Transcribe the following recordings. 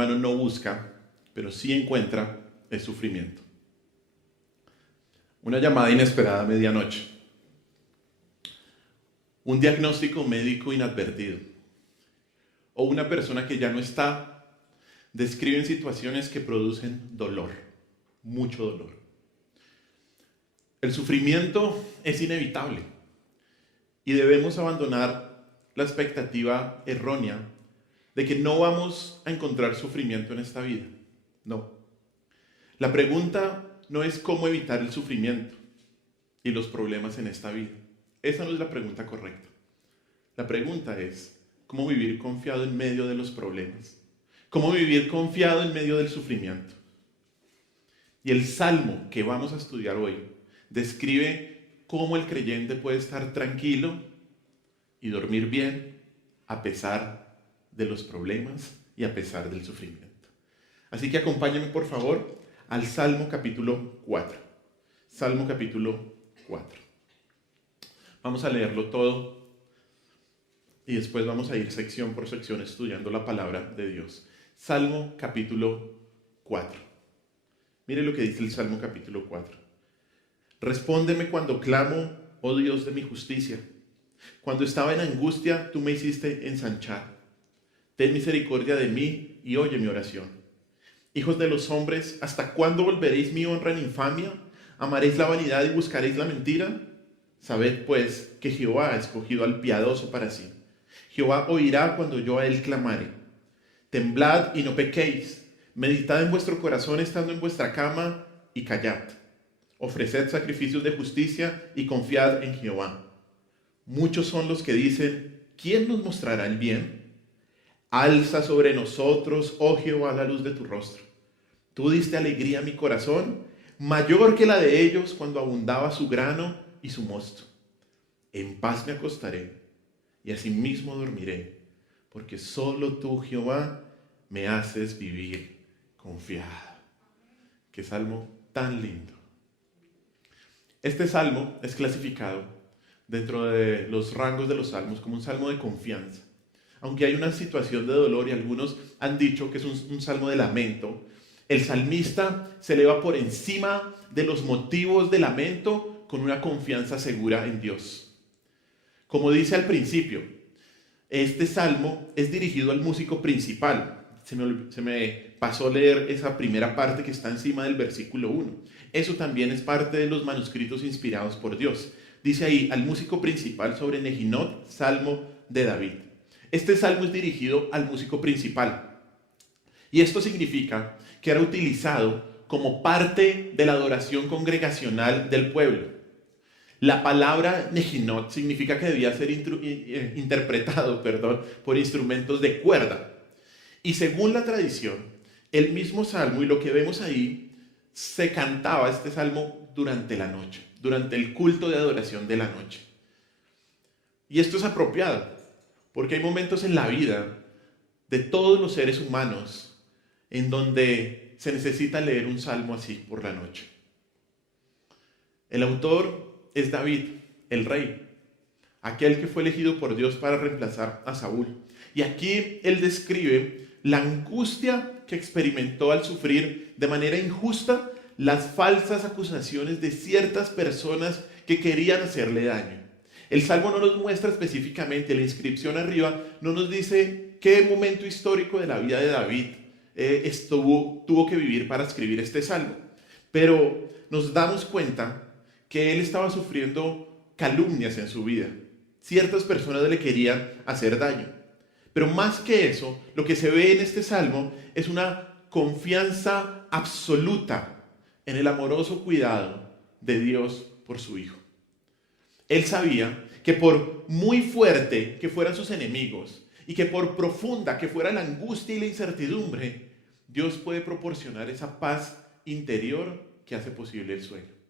humano no busca, pero sí encuentra, es sufrimiento. Una llamada inesperada a medianoche. Un diagnóstico médico inadvertido. O una persona que ya no está, describen situaciones que producen dolor, mucho dolor. El sufrimiento es inevitable y debemos abandonar la expectativa errónea de que no vamos a encontrar sufrimiento en esta vida. No. La pregunta no es cómo evitar el sufrimiento y los problemas en esta vida. Esa no es la pregunta correcta. La pregunta es cómo vivir confiado en medio de los problemas. Cómo vivir confiado en medio del sufrimiento. Y el salmo que vamos a estudiar hoy describe cómo el creyente puede estar tranquilo y dormir bien a pesar de los problemas y a pesar del sufrimiento. Así que acompáñenme por favor al Salmo capítulo 4. Salmo capítulo 4. Vamos a leerlo todo y después vamos a ir sección por sección estudiando la palabra de Dios. Salmo capítulo 4. Mire lo que dice el Salmo capítulo 4. Respóndeme cuando clamo, oh Dios de mi justicia. Cuando estaba en angustia, tú me hiciste ensanchar. Ten misericordia de mí y oye mi oración. Hijos de los hombres, ¿hasta cuándo volveréis mi honra en infamia? ¿Amaréis la vanidad y buscaréis la mentira? Sabed pues que Jehová ha escogido al piadoso para sí. Jehová oirá cuando yo a él clamare. Temblad y no pequéis. Meditad en vuestro corazón estando en vuestra cama y callad. Ofreced sacrificios de justicia y confiad en Jehová. Muchos son los que dicen, ¿quién nos mostrará el bien? Alza sobre nosotros, oh Jehová, la luz de tu rostro. Tú diste alegría a mi corazón, mayor que la de ellos cuando abundaba su grano y su mosto. En paz me acostaré y asimismo dormiré, porque solo tú, Jehová, me haces vivir confiado. Qué salmo tan lindo. Este salmo es clasificado dentro de los rangos de los salmos como un salmo de confianza. Aunque hay una situación de dolor y algunos han dicho que es un salmo de lamento, el salmista se eleva por encima de los motivos de lamento con una confianza segura en Dios. Como dice al principio, este salmo es dirigido al músico principal. Se me pasó a leer esa primera parte que está encima del versículo 1. Eso también es parte de los manuscritos inspirados por Dios. Dice ahí, al músico principal sobre Nehinot, salmo de David. Este salmo es dirigido al músico principal. Y esto significa que era utilizado como parte de la adoración congregacional del pueblo. La palabra Nehinot significa que debía ser interpretado por instrumentos de cuerda. Y según la tradición, el mismo salmo y lo que vemos ahí, se cantaba este salmo durante la noche, durante el culto de adoración de la noche. Y esto es apropiado, porque hay momentos en la vida de todos los seres humanos en donde se necesita leer un salmo así por la noche. El autor es David, el rey, aquel que fue elegido por Dios para reemplazar a Saúl. Y aquí él describe la angustia que experimentó al sufrir de manera injusta las falsas acusaciones de ciertas personas que querían hacerle daño. El Salmo no nos muestra específicamente, la inscripción arriba no nos dice qué momento histórico de la vida de David tuvo que vivir para escribir este Salmo. Pero nos damos cuenta que él estaba sufriendo calumnias en su vida. Ciertas personas le querían hacer daño. Pero más que eso, lo que se ve en este Salmo es una confianza absoluta en el amoroso cuidado de Dios por su Hijo. Él sabía que por muy fuerte que fueran sus enemigos y que por profunda que fuera la angustia y la incertidumbre, Dios puede proporcionar esa paz interior que hace posible el sueño.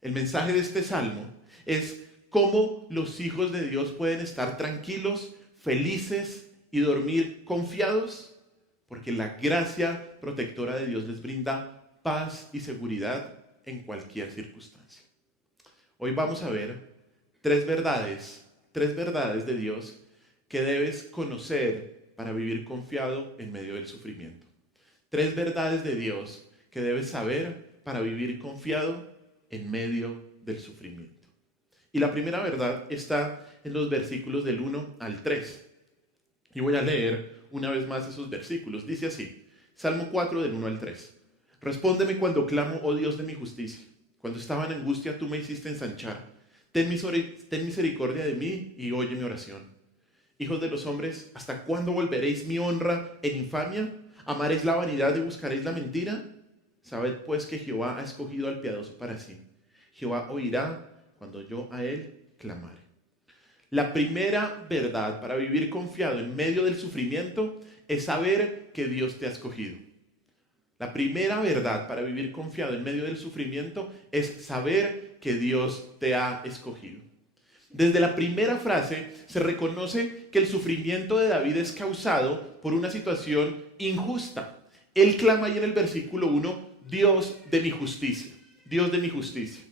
El mensaje de este Salmo es cómo los hijos de Dios pueden estar tranquilos, felices y dormir confiados, porque la gracia protectora de Dios les brinda paz y seguridad en cualquier circunstancia. Hoy vamos a ver tres verdades de Dios que debes conocer para vivir confiado en medio del sufrimiento. 3 verdades de Dios que debes saber para vivir confiado en medio del sufrimiento. Y la primera verdad está en los versículos del 1 al 3. Y voy a leer una vez más esos versículos. Dice así, Salmo 4 del 1 al 3. Respóndeme cuando clamo, oh Dios de mi justicia. Cuando estaba en angustia, tú me hiciste ensanchar. Ten misericordia de mí y oye mi oración. Hijos de los hombres, ¿hasta cuándo volveréis mi honra en infamia? ¿Amaréis la vanidad y buscaréis la mentira? Sabed pues que Jehová ha escogido al piadoso para sí. Jehová oirá cuando yo a él clamare. La primera verdad para vivir confiado en medio del sufrimiento es saber que Dios te ha escogido. La primera verdad para vivir confiado en medio del sufrimiento es saber que Dios te ha escogido. Desde la primera frase se reconoce que el sufrimiento de David es causado por una situación injusta. Él clama ahí en el versículo 1, Dios de mi justicia, Dios de mi justicia.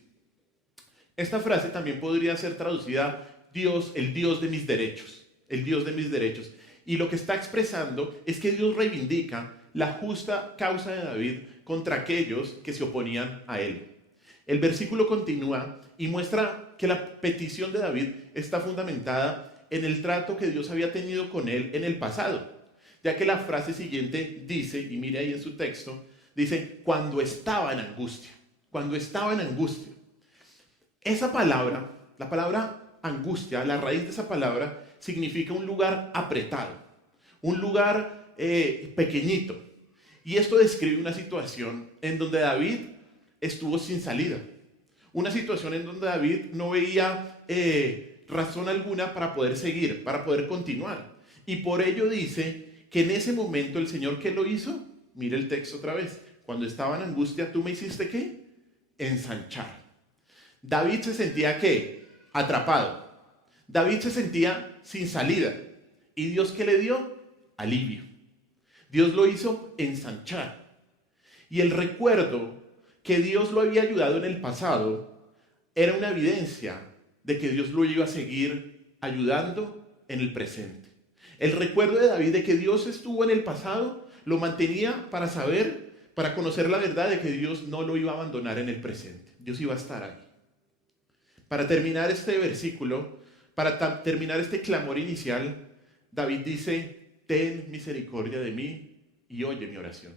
Esta frase también podría ser traducida Dios, el Dios de mis derechos, el Dios de mis derechos. Y lo que está expresando es que Dios reivindica la justa causa de David contra aquellos que se oponían a él. El versículo continúa y muestra que la petición de David está fundamentada en el trato que Dios había tenido con él en el pasado, ya que la frase siguiente dice, y mire ahí en su texto, dice, cuando estaba en angustia, cuando estaba en angustia. Esa palabra, la palabra angustia, la raíz de esa palabra significa un lugar apretado, un lugar pequeñito. Y esto describe una situación en donde David estuvo sin salida. Una situación en donde David no veía razón alguna para poder seguir, para poder continuar. Y por ello dice que en ese momento el Señor, ¿qué lo hizo? Mire el texto otra vez. Cuando estaba en angustia, ¿tú me hiciste qué? Ensanchar. David se sentía ¿qué? Atrapado. David se sentía sin salida. ¿Y Dios qué le dio? Alivio. Dios lo hizo ensanchar. Y el recuerdo que Dios lo había ayudado en el pasado era una evidencia de que Dios lo iba a seguir ayudando en el presente. El recuerdo de David de que Dios estuvo en el pasado lo mantenía para saber, para conocer la verdad de que Dios no lo iba a abandonar en el presente. Dios iba a estar ahí. Para terminar este versículo, para terminar este clamor inicial, David dice, ten misericordia de mí y oye mi oración.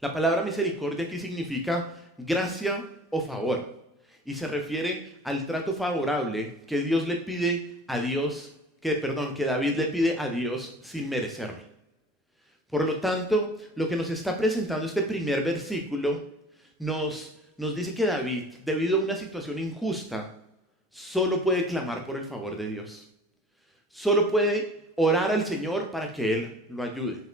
La palabra misericordia aquí significa gracia o favor y se refiere al trato favorable que Dios le pide a Dios, que David le pide a Dios sin merecerlo. Por lo tanto, lo que nos está presentando este primer versículo nos dice que David, debido a una situación injusta, solo puede clamar por el favor de Dios. Solo puede orar al Señor para que Él lo ayude.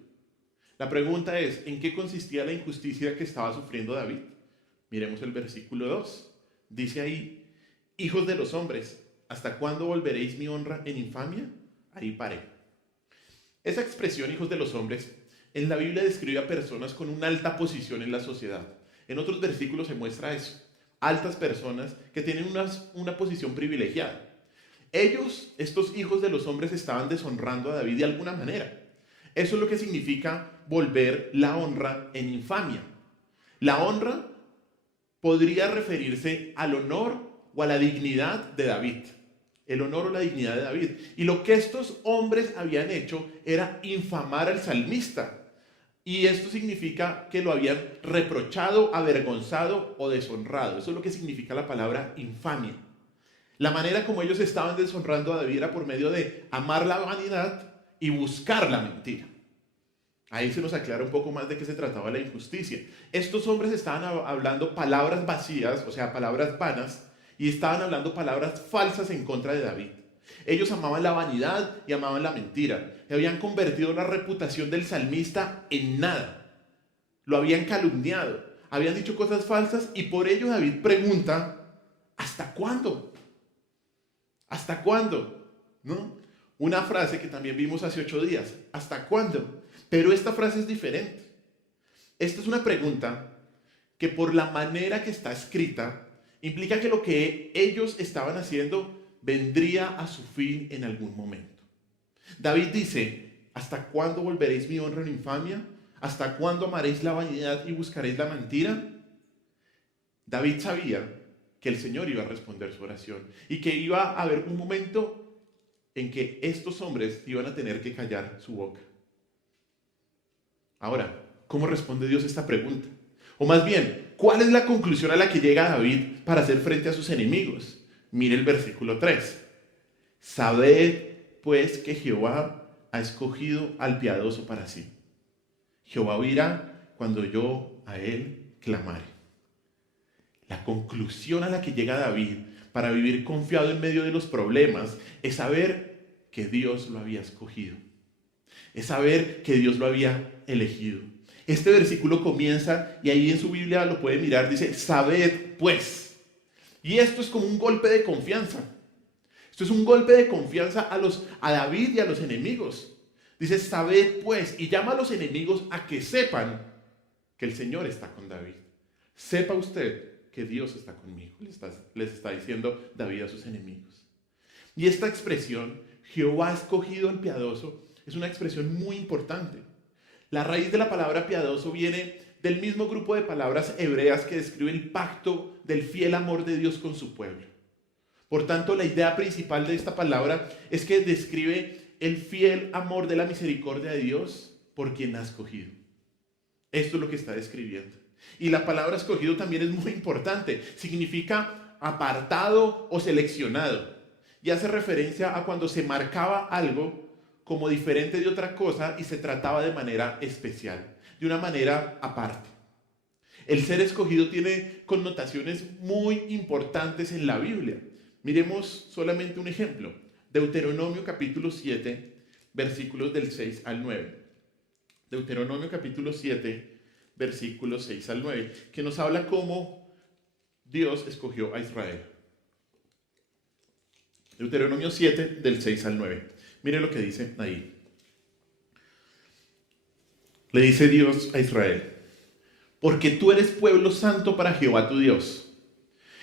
La pregunta es, ¿en qué consistía la injusticia que estaba sufriendo David? Miremos el versículo 2. Dice ahí, hijos de los hombres, ¿hasta cuándo volveréis mi honra en infamia? Ahí paré. Esa expresión, hijos de los hombres, en la Biblia describe a personas con una alta posición en la sociedad. En otros versículos se muestra eso. Altas personas que tienen una posición privilegiada. Ellos, estos hijos de los hombres, estaban deshonrando a David de alguna manera. Eso es lo que significa volver la honra en infamia. La honra podría referirse al honor o a la dignidad de David. El honor o la dignidad de David. Y lo que estos hombres habían hecho era infamar al salmista. Y esto significa que lo habían reprochado, avergonzado o deshonrado. Eso es lo que significa la palabra infamia. La manera como ellos estaban deshonrando a David era por medio de amar la vanidad y buscar la mentira. Ahí se nos aclara un poco más de qué se trataba la injusticia. Estos hombres estaban hablando palabras vacías, o sea, palabras vanas, y estaban hablando palabras falsas en contra de David. Ellos amaban la vanidad y amaban la mentira. Y habían convertido la reputación del salmista en nada. Lo habían calumniado. Habían dicho cosas falsas y por ello David pregunta, ¿hasta cuándo? ¿Hasta cuándo? ¿No? Una frase que también vimos hace 8 días. ¿Hasta cuándo? Pero esta frase es diferente. Esta es una pregunta que por la manera que está escrita implica que lo que ellos estaban haciendo vendría a su fin en algún momento. David dice, ¿Hasta cuándo volveréis mi honra en infamia? ¿Hasta cuándo amaréis la vanidad y buscaréis la mentira? David sabía que el Señor iba a responder su oración y que iba a haber un momento en que estos hombres iban a tener que callar su boca. Ahora, ¿cómo responde Dios esta pregunta? O más bien, ¿cuál es la conclusión a la que llega David para hacer frente a sus enemigos? Mire el versículo 3. Sabed, pues, que Jehová ha escogido al piadoso para sí. Jehová oirá cuando yo a él clamare. La conclusión a la que llega David para vivir confiado en medio de los problemas es saber que Dios lo había escogido. Es saber que Dios lo había elegido. Este versículo comienza, y ahí en su Biblia lo puede mirar, dice, sabed pues. Y esto es como un golpe de confianza. Esto es un golpe de confianza a David y a los enemigos. Dice, sabed pues, y llama a los enemigos a que sepan que el Señor está con David. Sepa usted que Dios está conmigo, les está diciendo David a sus enemigos. Y esta expresión, Jehová ha escogido al piadoso, es una expresión muy importante. La raíz de la palabra piadoso viene del mismo grupo de palabras hebreas que describe el pacto del fiel amor de Dios con su pueblo. Por tanto, la idea principal de esta palabra es que describe el fiel amor de la misericordia de Dios por quien ha escogido. Esto es lo que está describiendo. Y la palabra escogido también es muy importante. Significa apartado o seleccionado. Y hace referencia a cuando se marcaba algo como diferente de otra cosa y se trataba de manera especial, de una manera aparte. El ser escogido tiene connotaciones muy importantes en la Biblia. Miremos solamente un ejemplo. Deuteronomio capítulo 7, versículos del 6 al 9. Deuteronomio capítulo 7, versículos 6 al 9, que nos habla cómo Dios escogió a Israel. Deuteronomio 7, del 6 al 9. Mire lo que dice ahí. Le dice Dios a Israel, porque tú eres pueblo santo para Jehová tu Dios.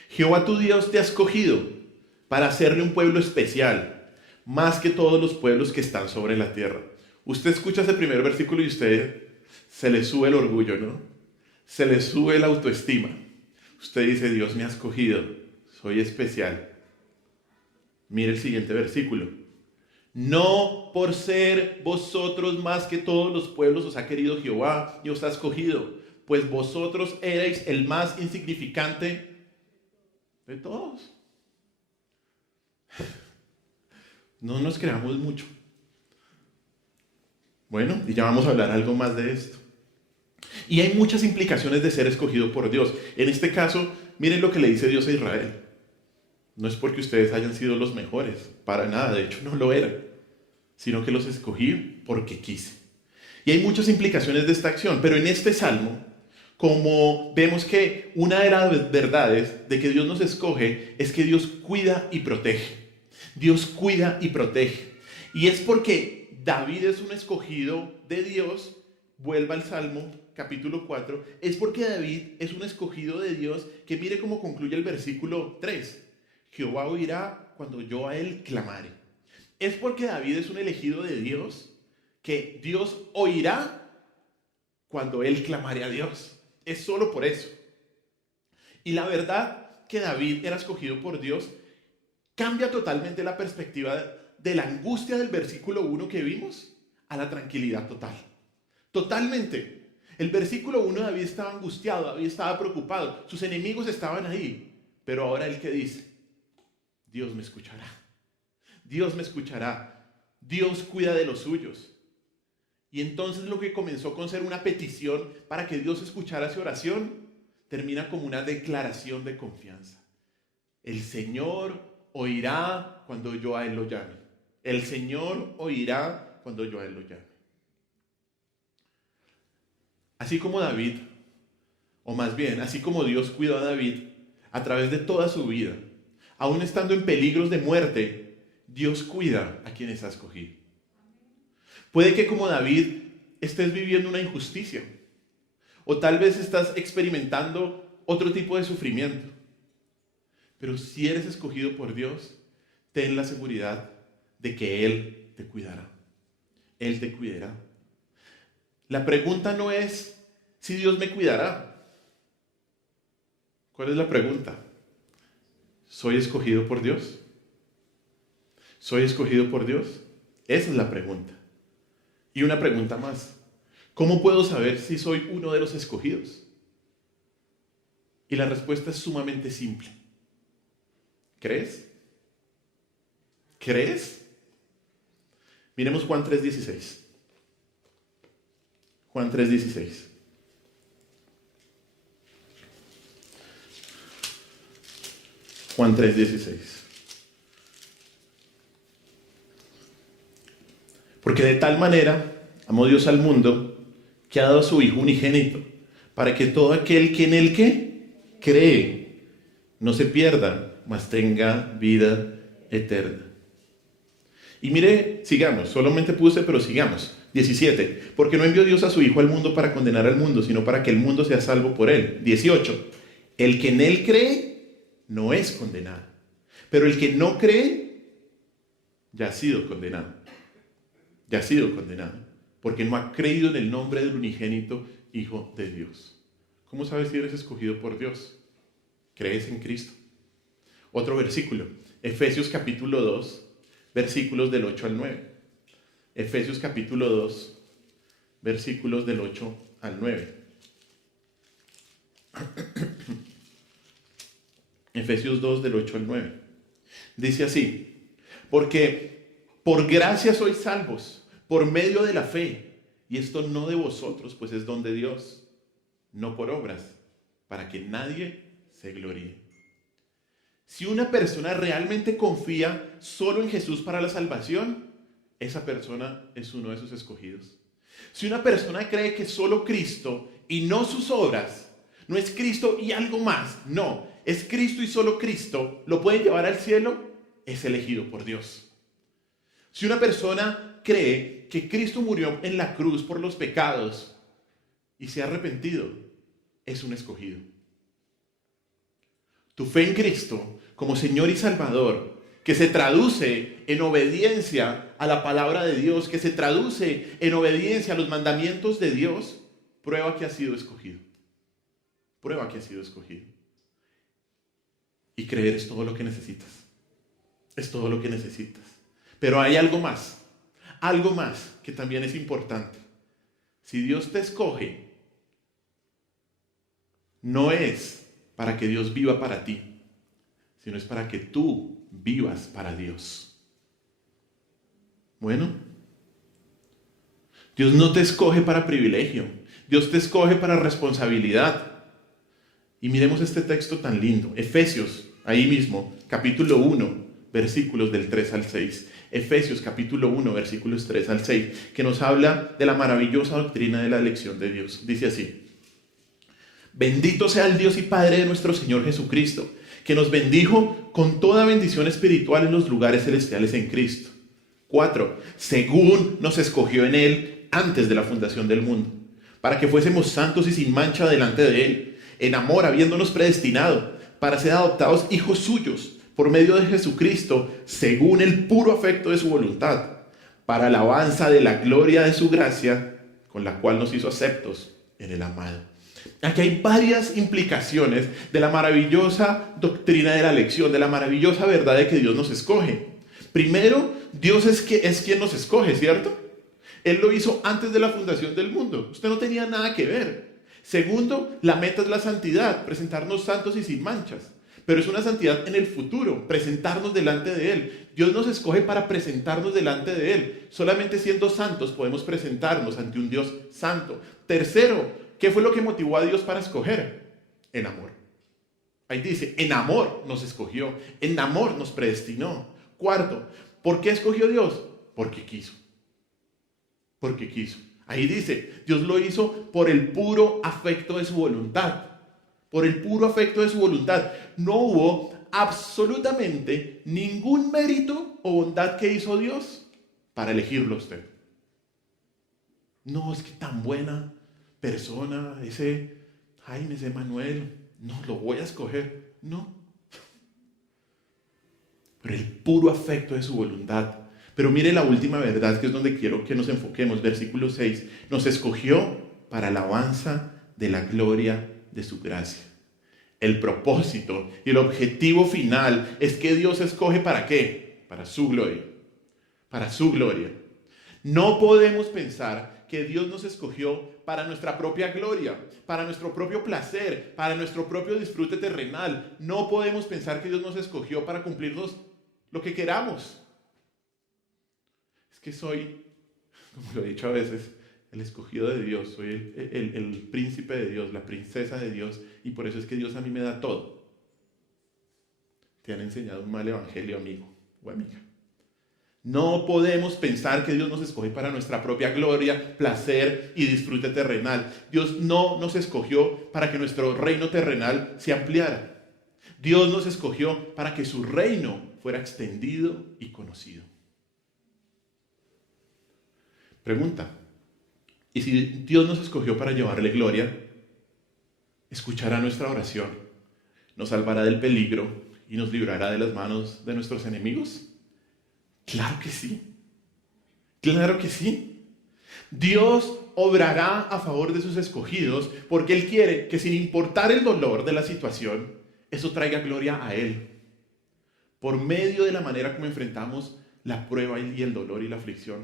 Jehová tu Dios te ha escogido para hacerle un pueblo especial, más que todos los pueblos que están sobre la tierra. Usted escucha ese primer versículo y usted se le sube el orgullo, ¿no? Se le sube la autoestima. Usted dice, Dios me ha escogido, soy especial. Mire el siguiente versículo. No por ser vosotros más que todos los pueblos os ha querido Jehová y os ha escogido, pues vosotros erais el más insignificante de todos. No nos creamos mucho. Bueno, y ya vamos a hablar algo más de esto. Y hay muchas implicaciones de ser escogido por Dios. En este caso, miren lo que le dice Dios a Israel. No es porque ustedes hayan sido los mejores, para nada, de hecho no lo eran, sino que los escogí porque quise. Y hay muchas implicaciones de esta acción, pero en este salmo, como vemos que una de las verdades de que Dios nos escoge es que Dios cuida y protege. Dios cuida y protege. Y es porque David es un escogido de Dios. Vuelva al Salmo capítulo 4. Es porque David es un escogido de Dios, que mire cómo concluye el versículo 3. Jehová oirá cuando yo a él clamare. Es porque David es un elegido de Dios, que Dios oirá cuando él clamare a Dios. Es solo por eso. Y la verdad que David era escogido por Dios cambia totalmente la perspectiva de la angustia del versículo 1 que vimos a la tranquilidad total. Totalmente. El versículo 1, David estaba angustiado, David estaba preocupado, sus enemigos estaban ahí. Pero ahora él, ¿qué dice? Dios me escuchará. Dios me escuchará. Dios cuida de los suyos. Y entonces lo que comenzó con ser una petición para que Dios escuchara su oración, termina como una declaración de confianza. El Señor oirá cuando yo a él lo llame. El Señor oirá cuando yo a él lo llame. Así como David, o más bien, así como Dios cuidó a David a través de toda su vida, aún estando en peligros de muerte, Dios cuida a quienes ha escogido. Puede que como David estés viviendo una injusticia, o tal vez estás experimentando otro tipo de sufrimiento. Pero si eres escogido por Dios, ten la seguridad de que Él te cuidará. Él te cuidará. La pregunta no es si Dios me cuidará. ¿Cuál es la pregunta? ¿Soy escogido por Dios? ¿Soy escogido por Dios? Esa es la pregunta. Y una pregunta más. ¿Cómo puedo saber si soy uno de los escogidos? Y la respuesta es sumamente simple. ¿Crees? ¿Crees? Miremos Juan 3:16. Juan 3:16. Juan 3:16. Porque de tal manera amó Dios al mundo que ha dado a su Hijo unigénito, para que todo aquel que en él cree no se pierda, mas tenga vida eterna. Y mire, sigamos, solamente puse, pero sigamos. 17. Porque no envió Dios a su Hijo al mundo para condenar al mundo, sino para que el mundo sea salvo por él. 18. El que en él cree no es condenado, pero el que no cree ya ha sido condenado. Ya ha sido condenado, porque no ha creído en el nombre del unigénito Hijo de Dios. ¿Cómo sabes si eres escogido por Dios? ¿Crees en Cristo? Otro versículo, Efesios capítulo 2, versículos del 8 al 9. Efesios capítulo 2, versículos del 8 al 9. Efesios 2, del 8 al 9. Dice así: porque por gracia sois salvos, por medio de la fe, y esto no de vosotros, pues es don de Dios, no por obras, para que nadie se gloríe. Si una persona realmente confía solo en Jesús para la salvación, esa persona es uno de sus escogidos. Si una persona cree que solo Cristo y no sus obras, no es Cristo y algo más, no, es Cristo y solo Cristo, lo puede llevar al cielo, es elegido por Dios. Si una persona cree que Cristo murió en la cruz por los pecados y se ha arrepentido, es un escogido. Tu fe en Cristo como Señor y Salvador, que se traduce en obediencia a la palabra de Dios, que se traduce en obediencia a los mandamientos de Dios, prueba que has sido escogido. Prueba que has sido escogido. Y creer es todo lo que necesitas. Es todo lo que necesitas. Pero hay algo más que también es importante. Si Dios te escoge, no es para que Dios viva para ti, sino es para que tú vivas para Dios. Bueno, Dios no te escoge para privilegio, Dios te escoge para responsabilidad. Y miremos este texto tan lindo, Efesios, ahí mismo, capítulo 1, versículos del 3 al 6. Efesios capítulo 1, versículos 3 al 6, que nos habla de la maravillosa doctrina de la elección de Dios. Dice así: bendito sea el Dios y Padre de nuestro Señor Jesucristo, que nos bendijo con toda bendición espiritual en los lugares celestiales en Cristo. 4. Según nos escogió en Él antes de la fundación del mundo, para que fuésemos santos y sin mancha delante de Él, en amor habiéndonos predestinado, para ser adoptados hijos suyos, por medio de Jesucristo, según el puro afecto de su voluntad, para alabanza de la gloria de su gracia, con la cual nos hizo aceptos en el amado. Aquí hay varias implicaciones de la maravillosa doctrina de la elección, de la maravillosa verdad de que Dios nos escoge. Primero, Dios es quien nos escoge, ¿cierto? Él lo hizo antes de la fundación del mundo. Usted no tenía nada que ver. Segundo, la meta es la santidad, presentarnos santos y sin manchas. Pero es una santidad en el futuro, presentarnos delante de Él. Dios nos escoge para presentarnos delante de Él. Solamente siendo santos podemos presentarnos ante un Dios santo. Tercero, ¿qué fue lo que motivó a Dios para escoger? En amor. Ahí dice, en amor nos escogió, en amor nos predestinó. Cuarto, ¿por qué escogió Dios? Porque quiso. Porque quiso. Ahí dice, Dios lo hizo por el puro afecto de su voluntad. Por el puro afecto de su voluntad. No hubo absolutamente ningún mérito o bondad que hizo Dios para elegirlo a usted. No, es que tan buena persona, ese Jaime, ese Manuel, no, lo voy a escoger. No. Pero el puro afecto de su voluntad, Pero mire la última verdad, que es donde quiero que nos enfoquemos. Versículo 6. Nos escogió para alabanza de la gloria de su gracia. El propósito y el objetivo final es que Dios escoge ¿para qué? Para su gloria. Para su gloria. No podemos pensar que Dios nos escogió para nuestra propia gloria, para nuestro propio placer, para nuestro propio disfrute terrenal. No podemos pensar que Dios nos escogió para cumplirnos lo que queramos. Es que soy, como lo he dicho a veces, el escogido de Dios, soy el príncipe de Dios, la princesa de Dios, y por eso es que Dios a mí me da todo. Te han enseñado un mal evangelio, amigo o amiga. No podemos pensar que Dios nos escoge para nuestra propia gloria, placer y disfrute terrenal. Dios no nos escogió para que nuestro reino terrenal se ampliara. Dios nos escogió para que su reino fuera extendido y conocido. Pregunta: ¿y si Dios nos escogió para llevarle gloria, escuchará nuestra oración, nos salvará del peligro y nos librará de las manos de nuestros enemigos? Claro que sí. Claro que sí. Dios obrará a favor de sus escogidos porque Él quiere que, sin importar el dolor de la situación, eso traiga gloria a Él. Por medio de la manera como enfrentamos la prueba y el dolor y la aflicción.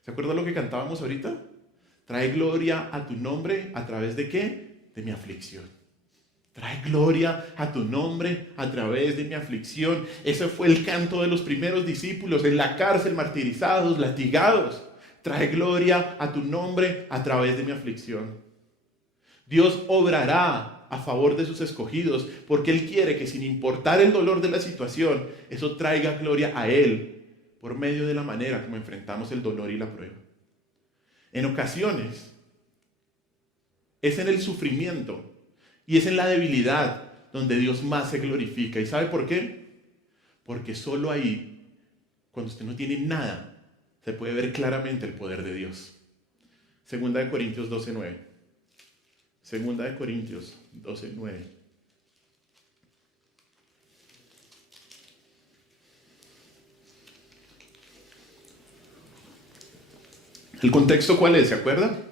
¿Se acuerda lo que cantábamos ahorita? Trae gloria a tu nombre a través de ¿qué? De mi aflicción. Trae gloria a tu nombre a través de mi aflicción. Ese fue el canto de los primeros discípulos en la cárcel, martirizados, latigados. Trae gloria a tu nombre a través de mi aflicción. Dios obrará a favor de sus escogidos porque Él quiere que, sin importar el dolor de la situación, eso traiga gloria a Él por medio de la manera como enfrentamos el dolor y la prueba. En ocasiones es en el sufrimiento y es en la debilidad donde Dios más se glorifica. ¿Y sabe por qué? Porque solo ahí, cuando usted no tiene nada, se puede ver claramente el poder de Dios. Segunda de Corintios 12:9. Segunda de Corintios 12:9. ¿El contexto cuál es? ¿Se acuerdan?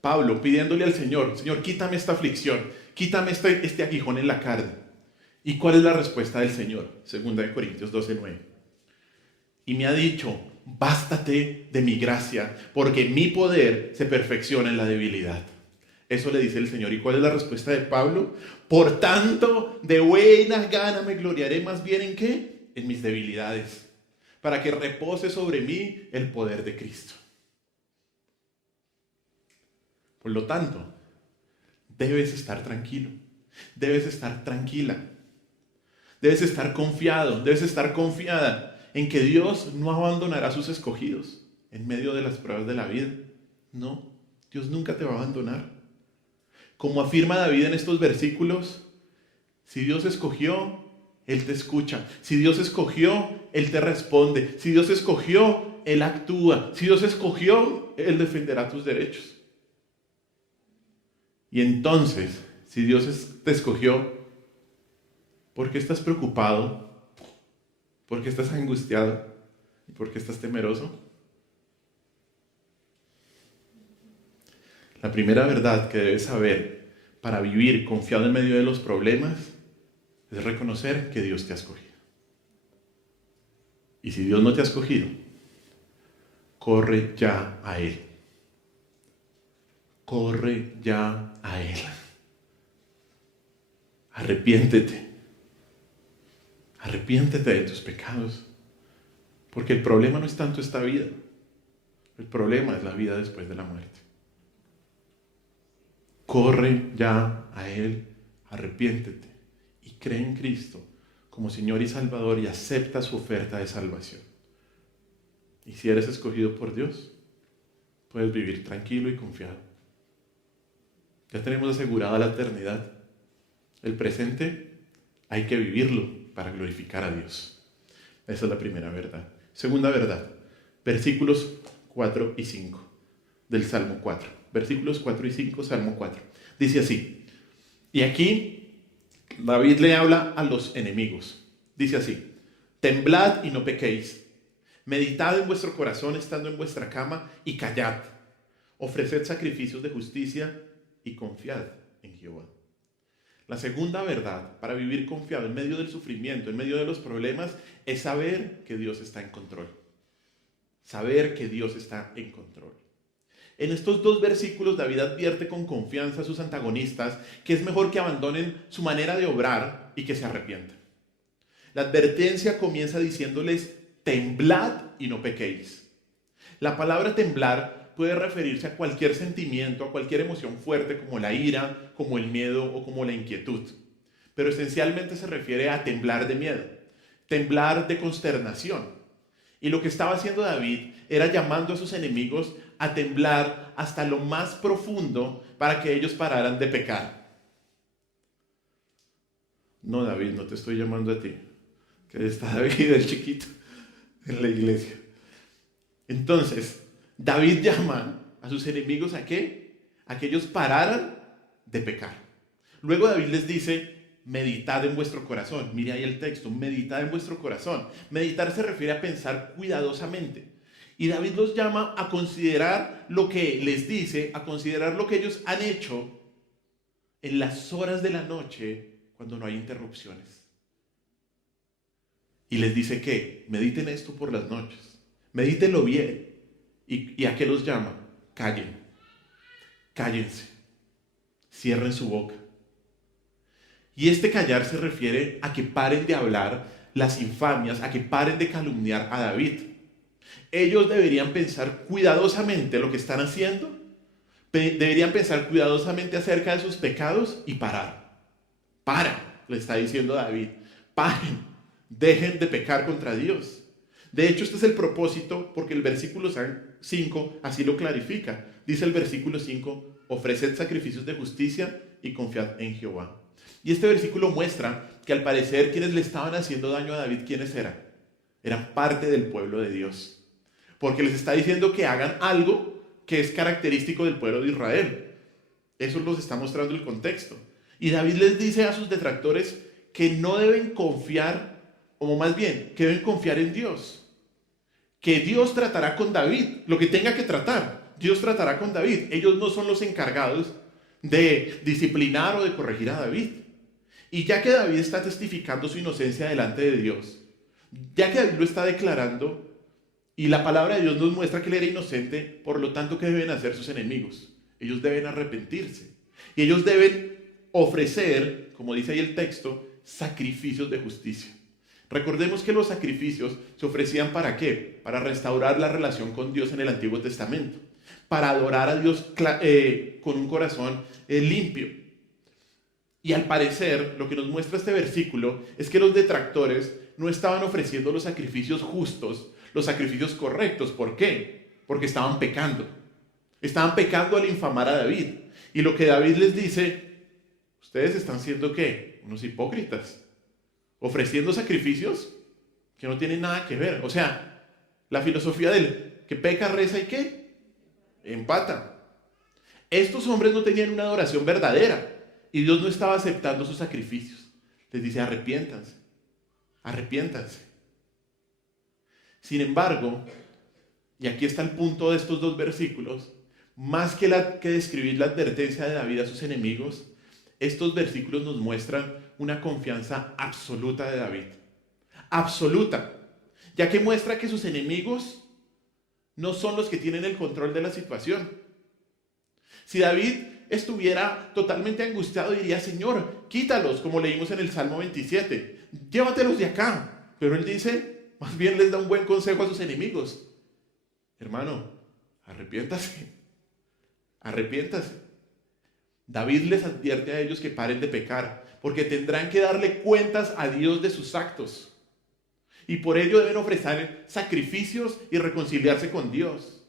Pablo pidiéndole al Señor: Señor, quítame esta aflicción, quítame este aguijón en la carne. ¿Y cuál es la respuesta del Señor? Segunda de Corintios 12:9. Y me ha dicho: bástate de mi gracia, porque mi poder se perfecciona en la debilidad. Eso le dice el Señor. ¿Y cuál es la respuesta de Pablo? Por tanto, de buena gana me gloriaré más bien ¿en qué? En mis debilidades, para que repose sobre mí el poder de Cristo. Por lo tanto, debes estar tranquilo, debes estar tranquila, debes estar confiado, debes estar confiada en que Dios no abandonará a sus escogidos en medio de las pruebas de la vida. No, Dios nunca te va a abandonar. Como afirma David en estos versículos, si Dios escogió, Él te escucha. Si Dios escogió, Él te responde. Si Dios escogió, Él actúa. Si Dios escogió, Él defenderá tus derechos. Y entonces, si Dios te escogió, ¿por qué estás preocupado? ¿Por qué estás angustiado? ¿Y por qué estás temeroso? La primera verdad que debes saber para vivir confiado en medio de los problemas es reconocer que Dios te ha escogido. Y si Dios no te ha escogido, corre ya a Él. Corre ya a Él. Arrepiéntete. Arrepiéntete de tus pecados. Porque el problema no es tanto esta vida. El problema es la vida después de la muerte. Corre ya a Él. Arrepiéntete. Y cree en Cristo como Señor y Salvador y acepta su oferta de salvación. Y si eres escogido por Dios, puedes vivir tranquilo y confiado. Ya tenemos asegurada la eternidad. El presente hay que vivirlo para glorificar a Dios. Esa es la primera verdad. Segunda verdad, versículos 4 y 5 del Salmo 4. Versículos 4 y 5, Salmo 4. Dice así. Y aquí David le habla a los enemigos. Dice así: temblad y no pequéis. Meditad en vuestro corazón estando en vuestra cama y callad. Ofreced sacrificios de justicia y confiad en Jehová. La segunda verdad para vivir confiado en medio del sufrimiento, en medio de los problemas, es saber que Dios está en control. Saber que Dios está en control. En estos dos versículos, David advierte con confianza a sus antagonistas que es mejor que abandonen su manera de obrar y que se arrepientan. La advertencia comienza diciéndoles: temblad y no pequéis. La palabra temblar puede referirse a cualquier sentimiento, a cualquier emoción fuerte como la ira, como el miedo o como la inquietud. Pero esencialmente se refiere a temblar de miedo, temblar de consternación. Y lo que estaba haciendo David era llamando a sus enemigos a temblar hasta lo más profundo para que ellos pararan de pecar. No, David, no te estoy llamando a ti, que está David el chiquito en la iglesia. Entonces, David llama a sus enemigos ¿a qué? A que ellos pararan de pecar. Luego David les dice: meditad en vuestro corazón. Mire ahí el texto, meditad en vuestro corazón. Meditar se refiere a pensar cuidadosamente. Y David los llama a considerar lo que les dice, a considerar lo que ellos han hecho en las horas de la noche cuando no hay interrupciones. Y les dice que mediten esto por las noches, medítenlo bien. ¿Y a qué los llama? Callen, cállense, cierren su boca. Y este callar se refiere a que paren de hablar las infamias, a que paren de calumniar a David. Ellos deberían pensar cuidadosamente lo que están haciendo, deberían pensar cuidadosamente acerca de sus pecados y parar. Para, le está diciendo David, paren, dejen de pecar contra Dios. De hecho, este es el propósito, porque el versículo 5 así lo clarifica. Dice el versículo 5, ofreced sacrificios de justicia y confiad en Jehová. Y este versículo muestra que al parecer quienes le estaban haciendo daño a David, ¿quiénes eran? Eran parte del pueblo de Dios. Porque les está diciendo que hagan algo que es característico del pueblo de Israel. Eso los está mostrando el contexto. Y David les dice a sus detractores que no deben confiar, o más bien, que deben confiar en Dios. Que Dios tratará con David, lo que tenga que tratar. Dios tratará con David. Ellos no son los encargados de disciplinar o de corregir a David. Y ya que David está testificando su inocencia delante de Dios, ya que David lo está declarando, y la palabra de Dios nos muestra que él era inocente, por lo tanto, ¿qué deben hacer sus enemigos? Ellos deben arrepentirse. Y ellos deben ofrecer, como dice ahí el texto, sacrificios de justicia. Recordemos que los sacrificios se ofrecían ¿para qué? Para restaurar la relación con Dios en el Antiguo Testamento, para adorar a Dios con un corazón limpio. Y al parecer, lo que nos muestra este versículo es que los detractores no estaban ofreciendo los sacrificios justos, los sacrificios correctos. ¿Por qué? Porque estaban pecando. Estaban pecando al infamar a David. Y lo que David les dice: ustedes están siendo ¿qué? Unos hipócritas. Ofreciendo sacrificios que no tienen nada que ver. O sea, la filosofía del que peca, reza y ¿qué? Empata. Estos hombres no tenían una adoración verdadera y Dios no estaba aceptando sus sacrificios. Les dice: arrepiéntanse, arrepiéntanse. Sin embargo, y aquí está el punto de estos dos versículos, más que describir la advertencia de David a sus enemigos, estos versículos nos muestran una confianza absoluta de David. Absoluta. Ya que muestra que sus enemigos no son los que tienen el control de la situación. Si David estuviera totalmente angustiado, diría: Señor, quítalos, como leímos en el Salmo 27. Llévatelos de acá. Pero él dice, más bien les da un buen consejo a sus enemigos. Hermano, arrepiéntase. Arrepiéntase. David les advierte a ellos que paren de pecar, porque tendrán que darle cuentas a Dios de sus actos. Y por ello deben ofrecer sacrificios y reconciliarse con Dios.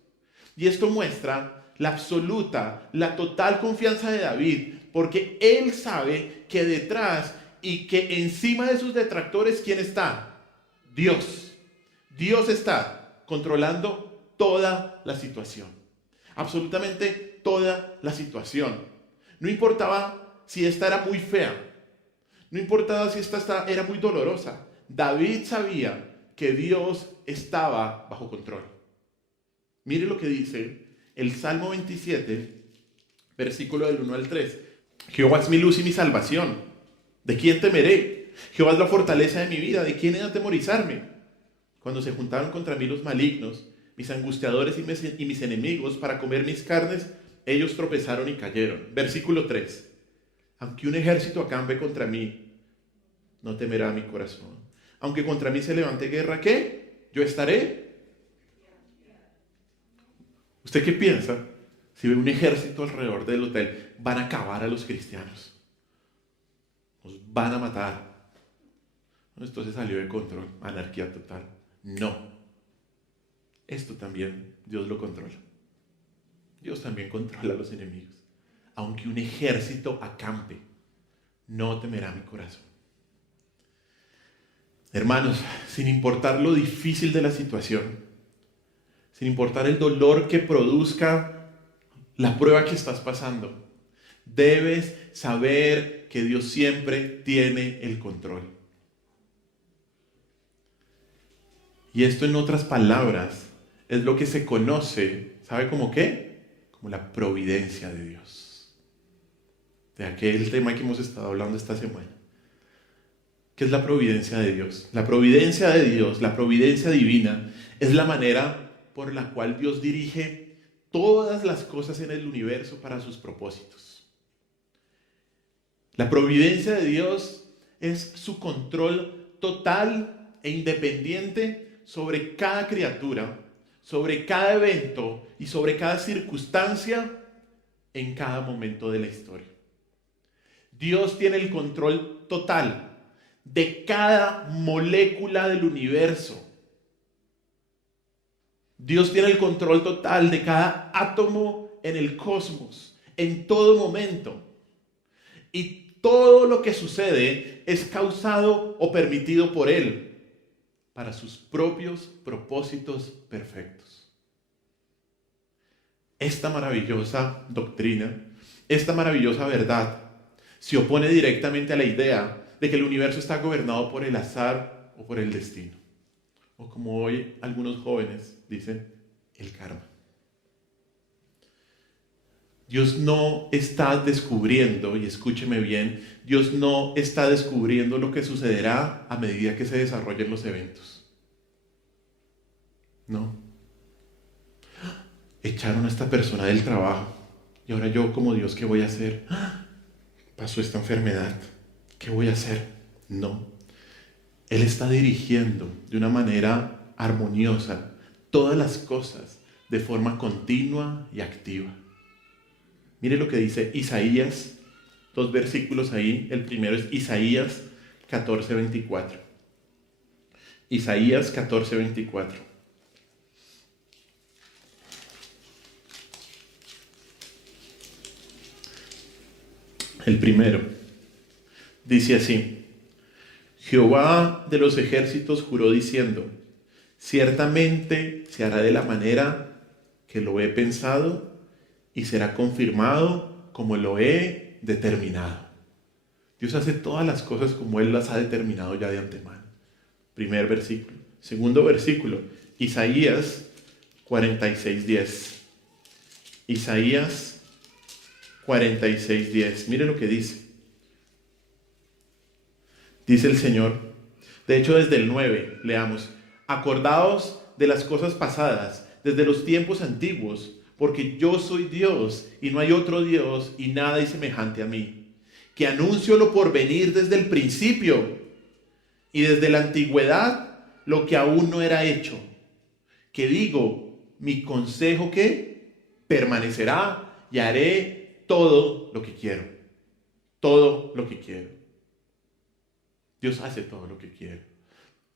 Y esto muestra la absoluta, la total confianza de David, porque él sabe que detrás y que encima de sus detractores, ¿quién está? Dios. Dios está controlando toda la situación. Absolutamente toda la situación. No importaba si esta era muy fea. No importaba si esta era muy dolorosa. David sabía que Dios estaba bajo control. Mire lo que dice el Salmo 27, versículo del 1 al 3. Jehová es mi luz y mi salvación. ¿De quién temeré? Jehová es la fortaleza de mi vida. ¿De quién he de atemorizarme? Cuando se juntaron contra mí los malignos, mis angustiadores y mis enemigos, para comer mis carnes, ellos tropezaron y cayeron. Versículo 3. Aunque un ejército acampe contra mí, no temerá mi corazón. Aunque contra mí se levante guerra, ¿qué? Yo estaré. ¿Usted qué piensa? Si ve un ejército alrededor del hotel, van a acabar a los cristianos. Nos van a matar. Esto se salió de control, anarquía total. No. Esto también Dios lo controla. Dios también controla a los enemigos. Aunque un ejército acampe, no temerá mi corazón. Hermanos, sin importar lo difícil de la situación, sin importar el dolor que produzca la prueba que estás pasando, debes saber que Dios siempre tiene el control. Y esto, en otras palabras, es lo que se conoce, ¿sabe cómo qué? Como la providencia de Dios. De aquel tema que hemos estado hablando esta semana. ¿Qué es la providencia de Dios? La providencia de Dios, la providencia divina, es la manera por la cual Dios dirige todas las cosas en el universo para sus propósitos. La providencia de Dios es su control total e independiente sobre cada criatura, sobre cada evento y sobre cada circunstancia en cada momento de la historia. Dios tiene el control total de cada molécula del universo. Dios tiene el control total de cada átomo en el cosmos, en todo momento. Y todo lo que sucede es causado o permitido por Él para sus propios propósitos perfectos. Esta maravillosa doctrina, esta maravillosa verdad, se opone directamente a la idea de que el universo está gobernado por el azar o por el destino. O como hoy algunos jóvenes dicen, el karma. Dios no está descubriendo, y escúcheme bien, Dios no está descubriendo lo que sucederá a medida que se desarrollen los eventos. No. Echaron a esta persona del trabajo, y ahora yo como Dios, ¿qué voy a hacer? Pasó esta enfermedad, ¿qué voy a hacer? No. Él está dirigiendo de una manera armoniosa todas las cosas de forma continua y activa. Mire lo que dice Isaías, 2 versículos ahí. El primero es Isaías 14:24. Isaías 14:24. El primero dice así: Jehová de los ejércitos juró diciendo, ciertamente se hará de la manera que lo he pensado y será confirmado como lo he determinado. Dios hace todas las cosas como Él las ha determinado ya de antemano. Primer versículo. Segundo versículo, Isaías 46:10. Isaías 46:10. Mire lo que dice. Dice el Señor, de hecho desde el 9, leamos: acordaos de las cosas pasadas, desde los tiempos antiguos, porque yo soy Dios y no hay otro Dios y nada hay semejante a mí, que anuncio lo por venir desde el principio y desde la antigüedad lo que aún no era hecho, que digo, mi consejo que permanecerá y haré todo lo que quiero, todo lo que quiero. Dios hace todo lo que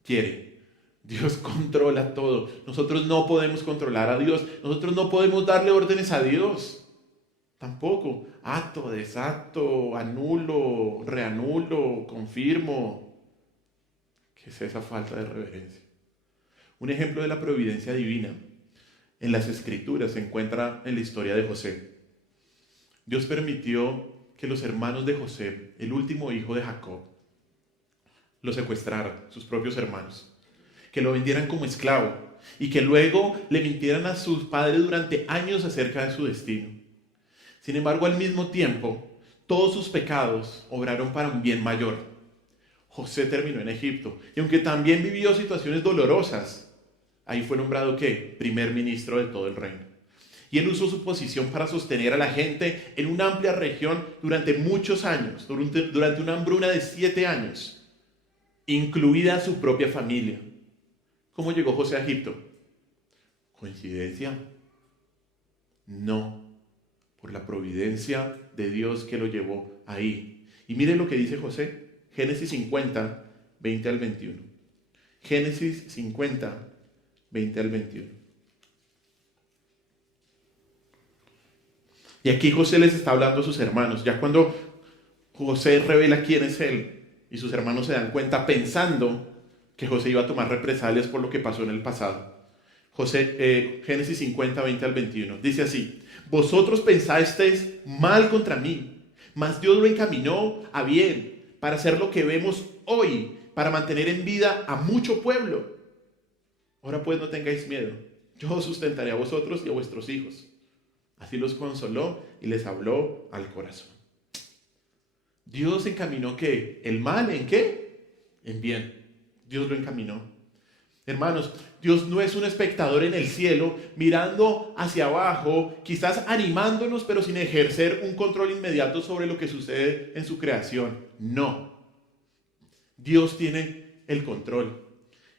quiere. Dios controla todo. Nosotros no podemos controlar a Dios. Nosotros no podemos darle órdenes a Dios. Tampoco. Ato, desato, anulo, reanulo, confirmo. ¿Qué es esa falta de reverencia? Un ejemplo de la providencia divina en las Escrituras se encuentra en la historia de José. Dios permitió que los hermanos de José, el último hijo de Jacob, lo secuestraran, sus propios hermanos. que lo vendieran como esclavo y que luego le mintieran a sus padres durante años acerca de su destino. Sin embargo, al mismo tiempo, todos sus pecados obraron para un bien mayor. José terminó en Egipto y aunque también vivió situaciones dolorosas, ahí fue nombrado ¿qué? Primer ministro de todo el reino. Y él usó su posición para sostener a la gente en una amplia región durante muchos años, durante una hambruna de 7 años, incluida su propia familia. ¿Cómo llegó José a Egipto? ¿Coincidencia? No, por la providencia de Dios que lo llevó ahí. Y mire lo que dice José, Génesis 50, 20 al 21. Génesis 50, 20 al 21. Y aquí José les está hablando a sus hermanos. Ya cuando José revela quién es él y sus hermanos se dan cuenta pensando que José iba a tomar represalias por lo que pasó en el pasado. Génesis 50, 20 al 21. Dice así: vosotros pensasteis mal contra mí, mas Dios lo encaminó a bien para hacer lo que vemos hoy, para mantener en vida a mucho pueblo. Ahora pues no tengáis miedo, yo os sustentaré a vosotros y a vuestros hijos. Así los consoló y les habló al corazón. Dios encaminó ¿qué? ¿El mal en qué? En bien. Dios lo encaminó. Hermanos, Dios no es un espectador en el cielo mirando hacia abajo, quizás animándonos pero sin ejercer un control inmediato sobre lo que sucede en su creación. No. Dios tiene el control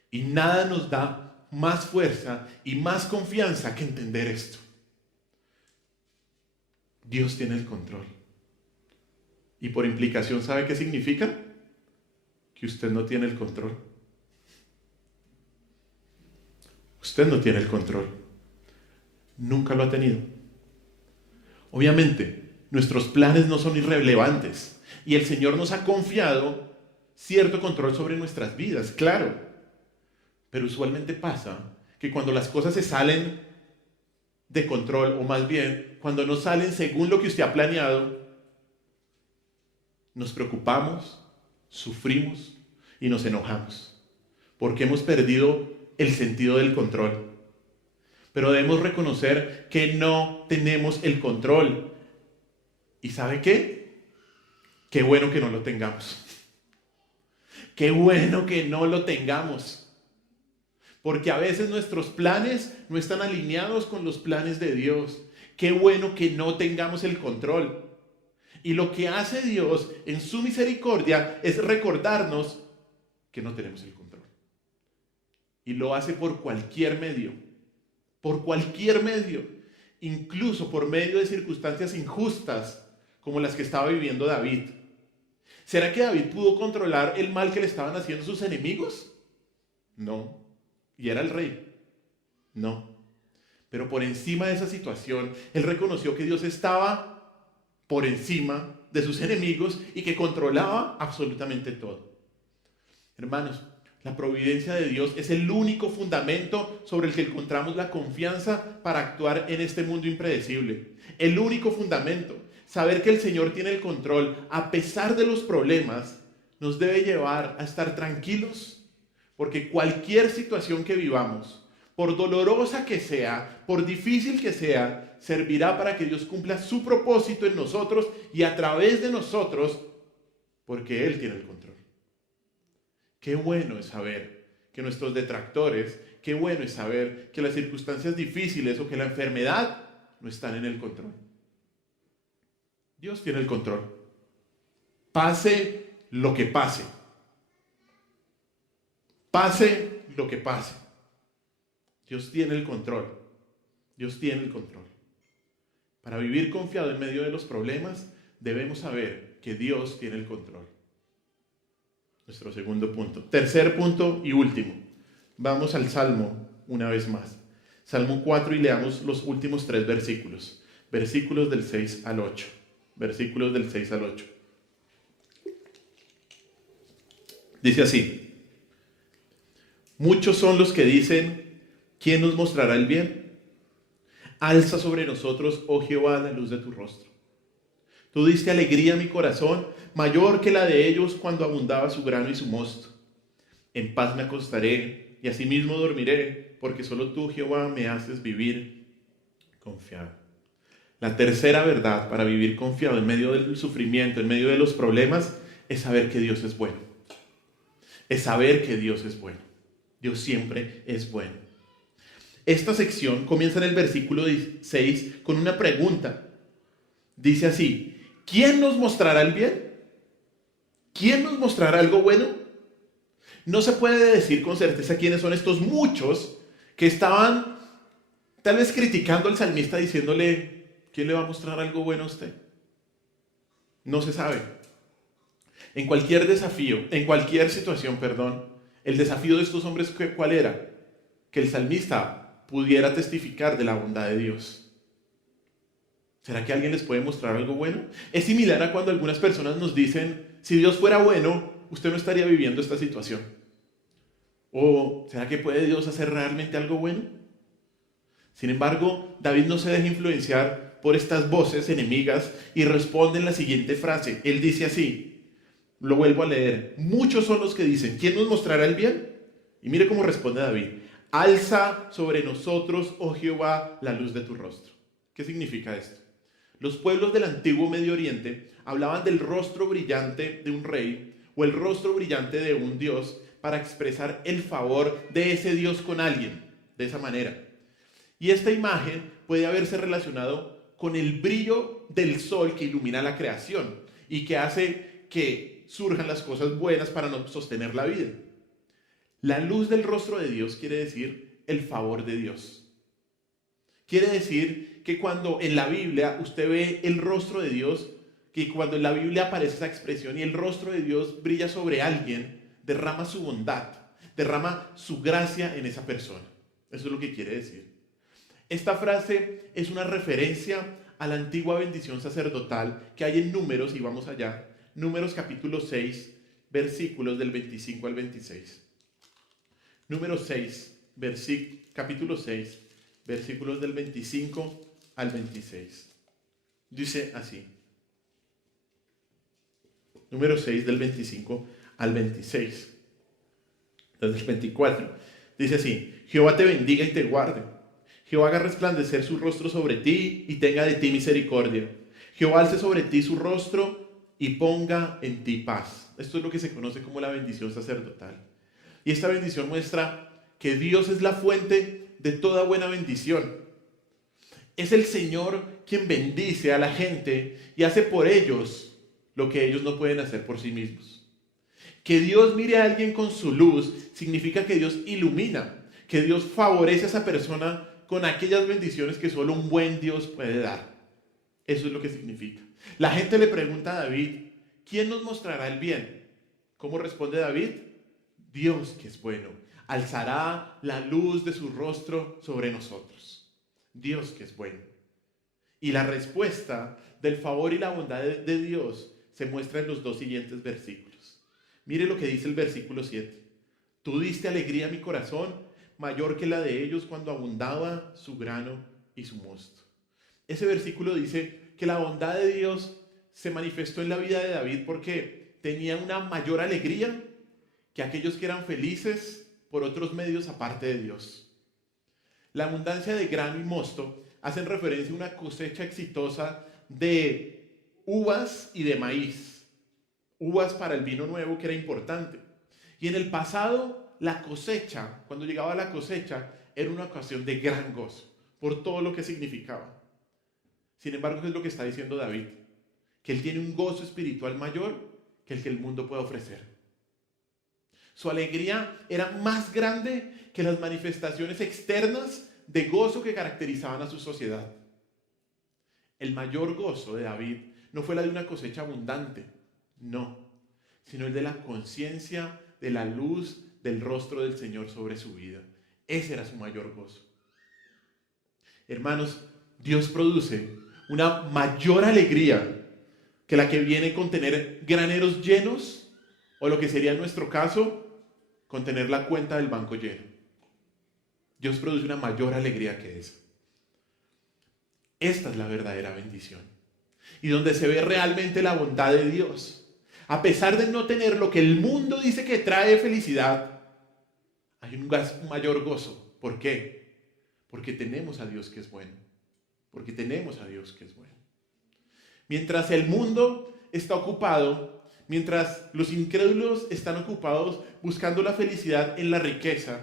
y nada nos da más fuerza y más confianza que entender esto. Dios tiene el control. Y por implicación, ¿sabe qué significa? Que usted no tiene el control. Usted no tiene el control. Nunca lo ha tenido. Obviamente, nuestros planes no son irrelevantes. Y el Señor nos ha confiado cierto control sobre nuestras vidas, claro. Pero usualmente pasa que cuando las cosas se salen de control, o más bien, cuando no salen según lo que usted ha planeado, nos preocupamos, sufrimos y nos enojamos, porque hemos perdido el sentido del control. Pero debemos reconocer que no tenemos el control. ¿Y sabe qué? Qué bueno que no lo tengamos. Qué bueno que no lo tengamos. Porque a veces nuestros planes no están alineados con los planes de Dios. Qué bueno que no tengamos el control. Y lo que hace Dios en su misericordia es recordarnos que no tenemos el control. Y lo hace por cualquier medio. Por cualquier medio. Incluso por medio de circunstancias injustas como las que estaba viviendo David. ¿Será que David pudo controlar el mal que le estaban haciendo sus enemigos? No. ¿Y era el rey? No. Pero por encima de esa situación, él reconoció que Dios estaba por encima de sus enemigos y que controlaba absolutamente todo. Hermanos, la providencia de Dios es el único fundamento sobre el que encontramos la confianza para actuar en este mundo impredecible. El único fundamento. Saber que el Señor tiene el control a pesar de los problemas nos debe llevar a estar tranquilos. Porque cualquier situación que vivamos, por dolorosa que sea, por difícil que sea, servirá para que Dios cumpla su propósito en nosotros y a través de nosotros, porque Él tiene el control. Qué bueno es saber que nuestros detractores, qué bueno es saber que las circunstancias difíciles o que la enfermedad no están en el control. Dios tiene el control. Pase lo que pase. Pase lo que pase. Dios tiene el control. Dios tiene el control. Para vivir confiado en medio de los problemas, debemos saber que Dios tiene el control. Nuestro segundo punto. Tercer punto y último. Vamos al Salmo una vez más. Salmo 4 y leamos los últimos 3 versículos. Versículos del 6 al 8. Versículos del 6 al 8. Dice así. Muchos son los que dicen, ¿quién nos mostrará el bien? Alza sobre nosotros, oh Jehová, la luz de tu rostro. Tú diste alegría a mi corazón, mayor que la de ellos cuando abundaba su grano y su mosto. En paz me acostaré y asimismo dormiré, porque solo tú, Jehová, me haces vivir confiado. La tercera verdad para vivir confiado en medio del sufrimiento, en medio de los problemas, es saber que Dios es bueno. Es saber que Dios es bueno. Dios siempre es bueno. Esta sección comienza en el versículo 6 con una pregunta. Dice así: ¿quién nos mostrará el bien? ¿Quién nos mostrará algo bueno? No se puede decir con certeza quiénes son estos muchos que estaban tal vez criticando al salmista diciéndole: ¿quién le va a mostrar algo bueno a usted? No se sabe. En cualquier desafío, en cualquier situación, el desafío de estos hombres, ¿cuál era? Que el salmista pudiera testificar de la bondad de Dios. ¿Será que alguien les puede mostrar algo bueno? Es similar a cuando algunas personas nos dicen: si Dios fuera bueno, usted no estaría viviendo esta situación. ¿O será que puede Dios hacer realmente algo bueno? Sin embargo, David no se deja influenciar por estas voces enemigas y responde en la siguiente frase. Él dice así, lo vuelvo a leer: muchos son los que dicen: ¿quién nos mostrará el bien? Y mire cómo responde David: alza sobre nosotros, oh Jehová, la luz de tu rostro. ¿Qué significa esto? Los pueblos del antiguo Medio Oriente hablaban del rostro brillante de un rey o el rostro brillante de un dios para expresar el favor de ese dios con alguien, de esa manera. Y esta imagen puede haberse relacionado con el brillo del sol que ilumina la creación y que hace que surjan las cosas buenas para sostener la vida. La luz del rostro de Dios quiere decir el favor de Dios. Quiere decir que cuando en la Biblia usted ve el rostro de Dios, que cuando en la Biblia aparece esa expresión y el rostro de Dios brilla sobre alguien, derrama su bondad, derrama su gracia en esa persona. Eso es lo que quiere decir. Esta frase es una referencia a la antigua bendición sacerdotal que hay en Números, y vamos allá, Números capítulo 6, versículos del 25 al 26. Números 6, capítulo 6, versículos del 25 al 26. Dice así. Número 6 del 25 al 26. Desde el 24. Dice así: Jehová te bendiga y te guarde. Jehová haga resplandecer su rostro sobre ti y tenga de ti misericordia. Jehová alce sobre ti su rostro y ponga en ti paz. Esto es lo que se conoce como la bendición sacerdotal. Y esta bendición muestra que Dios es la fuente de toda buena bendición. Es el Señor quien bendice a la gente y hace por ellos lo que ellos no pueden hacer por sí mismos. Que Dios mire a alguien con su luz significa que Dios ilumina, que Dios favorece a esa persona con aquellas bendiciones que solo un buen Dios puede dar. Eso es lo que significa. La gente le pregunta a David: ¿quién nos mostrará el bien? ¿Cómo responde David? Dios, que es bueno, alzará la luz de su rostro sobre nosotros. Dios, que es bueno. Y la respuesta del favor y la bondad de Dios se muestra en los dos siguientes versículos. Mire lo que dice el versículo 7. Tú diste alegría a mi corazón, mayor que la de ellos cuando abundaba su grano y su mosto. Ese versículo dice que la bondad de Dios se manifestó en la vida de David porque tenía una mayor alegría que aquellos que eran felices por otros medios aparte de Dios. La abundancia de grano y mosto hacen referencia a una cosecha exitosa de uvas y de maíz. Uvas para el vino nuevo, que era importante. Y en el pasado, la cosecha, cuando llegaba la cosecha, era una ocasión de gran gozo por todo lo que significaba. Sin embargo, ¿qué es lo que está diciendo David? Que él tiene un gozo espiritual mayor que el que el mundo puede ofrecer. Su alegría era más grande que las manifestaciones externas de gozo que caracterizaban a su sociedad. El mayor gozo de David no fue la de una cosecha abundante, no, sino el de la conciencia de la luz del rostro del Señor sobre su vida. Ese era su mayor gozo. Hermanos, Dios produce una mayor alegría que la que viene con tener graneros llenos, o lo que sería en nuestro caso, con tener la cuenta del banco llena. Dios produce una mayor alegría que esa. Esta es la verdadera bendición. Y donde se ve realmente la bondad de Dios. A pesar de no tener lo que el mundo dice que trae felicidad, hay un mayor gozo. ¿Por qué? Porque tenemos a Dios que es bueno. Porque tenemos a Dios que es bueno. Mientras el mundo está ocupado, mientras los incrédulos están ocupados buscando la felicidad en la riqueza,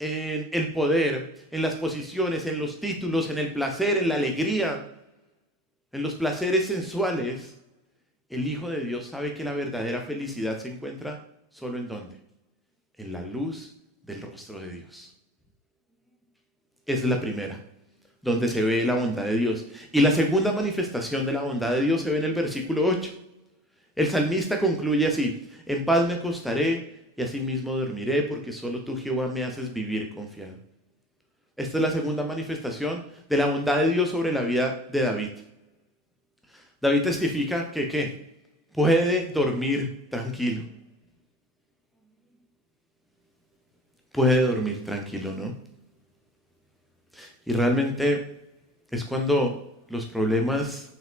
en el poder, en las posiciones, en los títulos, en el placer, en la alegría, en los placeres sensuales, el Hijo de Dios sabe que la verdadera felicidad se encuentra solo ¿en dónde? En la luz del rostro de Dios. Esa es la primera, donde se ve la bondad de Dios. Y la segunda manifestación de la bondad de Dios se ve en el versículo 8. El salmista concluye así: en paz me acostaré y asimismo dormiré, porque solo tú, Jehová, me haces vivir confiado. Esta es la segunda manifestación de la bondad de Dios sobre la vida de David. David testifica que ¿qué? Puede dormir tranquilo. Puede dormir tranquilo, ¿no? Y realmente es cuando los problemas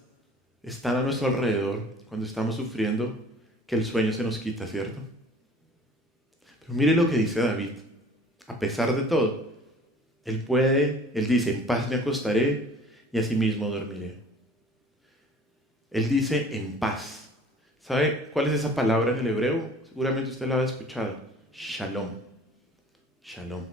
están a nuestro alrededor, cuando estamos sufriendo, que el sueño se nos quita, ¿cierto? Pero mire lo que dice David. A pesar de todo, él dice: en paz me acostaré y asimismo dormiré. Él dice en paz. ¿Sabe cuál es esa palabra en el hebreo? Seguramente usted la ha escuchado. Shalom. Shalom.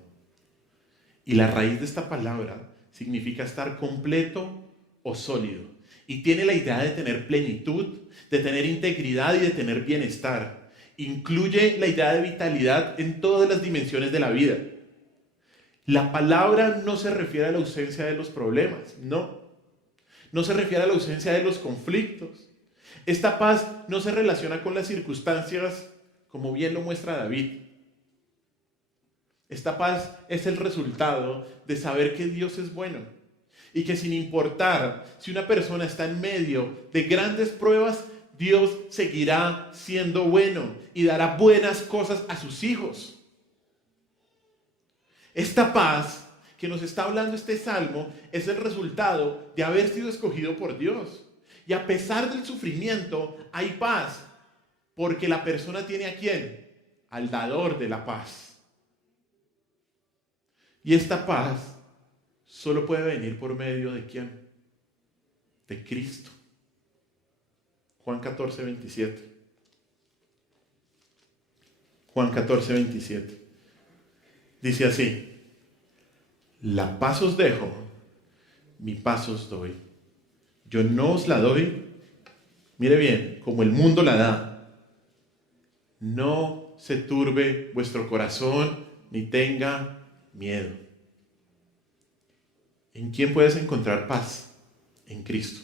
Y la raíz de esta palabra significa estar completo o sólido. Y tiene la idea de tener plenitud, de tener integridad y de tener bienestar. Incluye la idea de vitalidad en todas las dimensiones de la vida. La palabra no se refiere a la ausencia de los problemas, no. No se refiere a la ausencia de los conflictos. Esta paz no se relaciona con las circunstancias, como bien lo muestra David. Esta paz es el resultado de saber que Dios es bueno y que sin importar si una persona está en medio de grandes pruebas, Dios seguirá siendo bueno y dará buenas cosas a sus hijos. Esta paz que nos está hablando este salmo es el resultado de haber sido escogido por Dios. Y a pesar del sufrimiento hay paz, porque la persona tiene ¿a quién? Al dador de la paz. Y esta paz solo puede venir por medio ¿de quién? De Cristo. Juan 14, 27. Juan 14, 27. Dice así: la paz os dejo, mi paz os doy. Yo no os la doy, mire bien, como el mundo la da. No se turbe vuestro corazón, ni tenga miedo. ¿En quién puedes encontrar paz? En Cristo.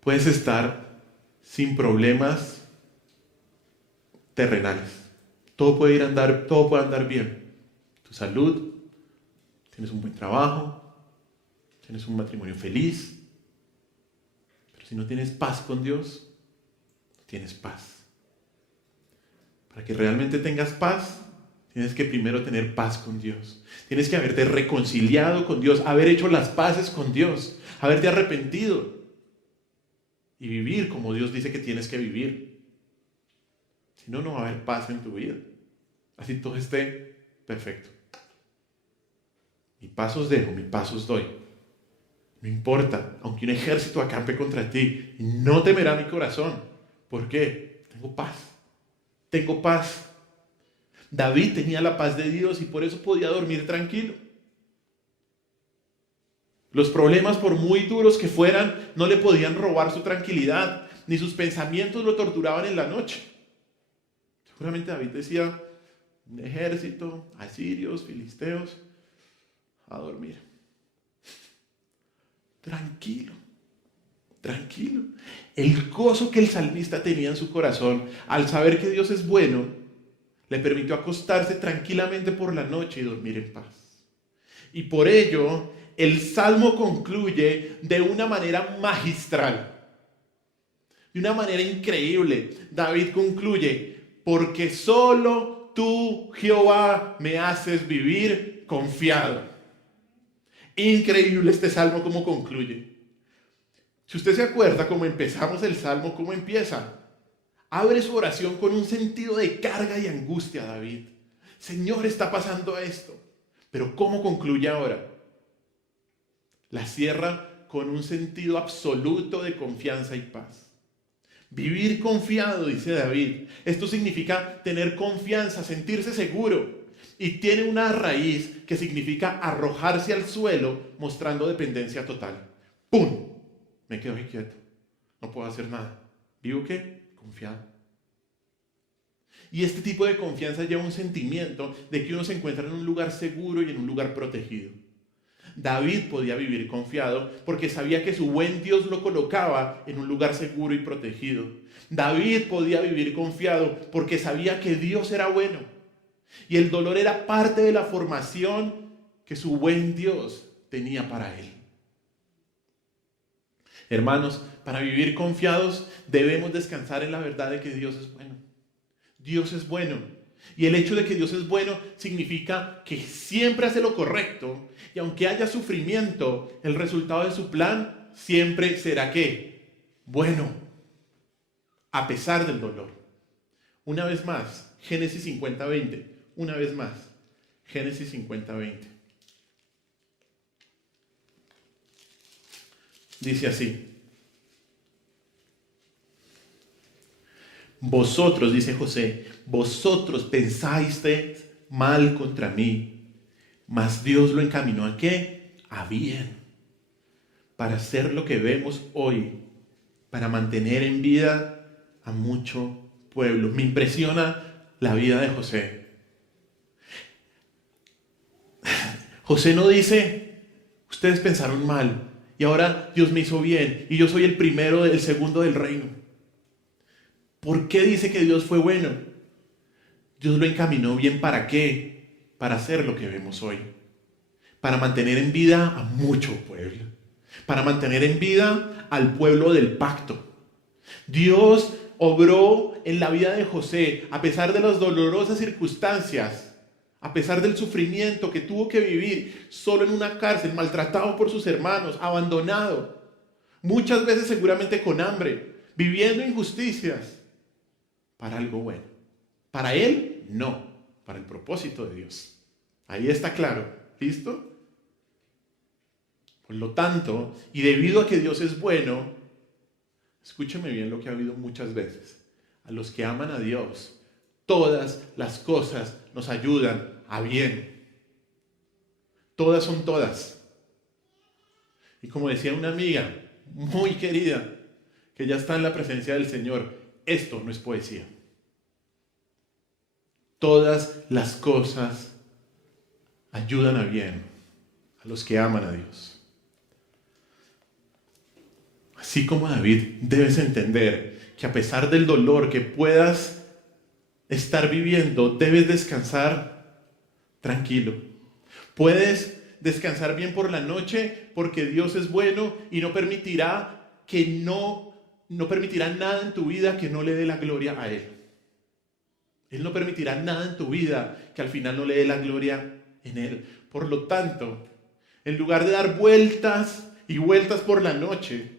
Puedes estar sin problemas terrenales. Todo puede andar bien. Tu salud, tienes un buen trabajo, tienes un matrimonio feliz. Pero si no tienes paz con Dios, no tienes paz. Para que realmente tengas paz, tienes que primero tener paz con Dios. Tienes que haberte reconciliado con Dios, haber hecho las paces con Dios, haberte arrepentido y vivir como Dios dice que tienes que vivir. Si no, no va a haber paz en tu vida. Así todo esté perfecto. Mi paz os dejo, mi paz os doy. No importa, aunque un ejército acampe contra ti, no temerá mi corazón. ¿Por qué? Tengo paz. Tengo paz. David tenía la paz de Dios y por eso podía dormir tranquilo. Los problemas, por muy duros que fueran, no le podían robar su tranquilidad, ni sus pensamientos lo torturaban en la noche. Seguramente David decía: un ejército, asirios, filisteos, a dormir. Tranquilo, tranquilo. El gozo que el salmista tenía en su corazón al saber que Dios es bueno, le permitió acostarse tranquilamente por la noche y dormir en paz. Y por ello, el salmo concluye de una manera magistral, de una manera increíble. David concluye: porque solo tú, Jehová, me haces vivir confiado. Increíble este salmo como concluye. Si usted se acuerda cómo empezamos el salmo, ¿cómo empieza? Abre su oración con un sentido de carga y angustia, David. Señor, está pasando esto. Pero ¿cómo concluye ahora? La cierra con un sentido absoluto de confianza y paz. Vivir confiado, dice David. Esto significa tener confianza, sentirse seguro. Y tiene una raíz que significa arrojarse al suelo mostrando dependencia total. ¡Pum! Me quedo quieto. No puedo hacer nada. ¿Vivo qué? Confiado. Y este tipo de confianza lleva un sentimiento de que uno se encuentra en un lugar seguro y en un lugar protegido. David podía vivir confiado porque sabía que su buen Dios lo colocaba en un lugar seguro y protegido. David podía vivir confiado porque sabía que Dios era bueno. Y el dolor era parte de la formación que su buen Dios tenía para él. Hermanos, para vivir confiados debemos descansar en la verdad de que Dios es bueno. Dios es bueno. Y el hecho de que Dios es bueno significa que siempre hace lo correcto. Y aunque haya sufrimiento, el resultado de su plan siempre será ¿qué? Bueno, a pesar del dolor. Una vez más, Génesis 50:20. Una vez más, Génesis 50:20. Dice así. Vosotros, dice José, vosotros pensasteis mal contra mí, mas Dios lo encaminó ¿a qué? A bien, para hacer lo que vemos hoy, para mantener en vida a mucho pueblo. Me impresiona la vida de José. José no dice, ustedes pensaron mal y ahora Dios me hizo bien y yo soy el primero, el segundo del reino. ¿Por qué dice que Dios fue bueno? Dios lo encaminó bien ¿para qué? Para hacer lo que vemos hoy. Para mantener en vida a mucho pueblo. Para mantener en vida al pueblo del pacto. Dios obró en la vida de José a pesar de las dolorosas circunstancias, a pesar del sufrimiento que tuvo que vivir solo en una cárcel, maltratado por sus hermanos, abandonado, muchas veces seguramente con hambre, viviendo injusticias. Para algo bueno. Para él, no. Para el propósito de Dios. Ahí está claro. ¿Listo? Por lo tanto, y debido a que Dios es bueno, escúcheme bien lo que ha habido muchas veces. A los que aman a Dios, todas las cosas nos ayudan a bien. Todas son todas. Y como decía una amiga muy querida, que ya está en la presencia del Señor, esto no es poesía. Todas las cosas ayudan a bien a los que aman a Dios. Así como David, debes entender que a pesar del dolor que puedas estar viviendo, debes descansar tranquilo. Puedes descansar bien por la noche porque Dios es bueno y no permitirá nada en tu vida que no le dé la gloria a Él. Él no permitirá nada en tu vida que al final no le dé la gloria en Él. Por lo tanto, en lugar de dar vueltas y vueltas por la noche,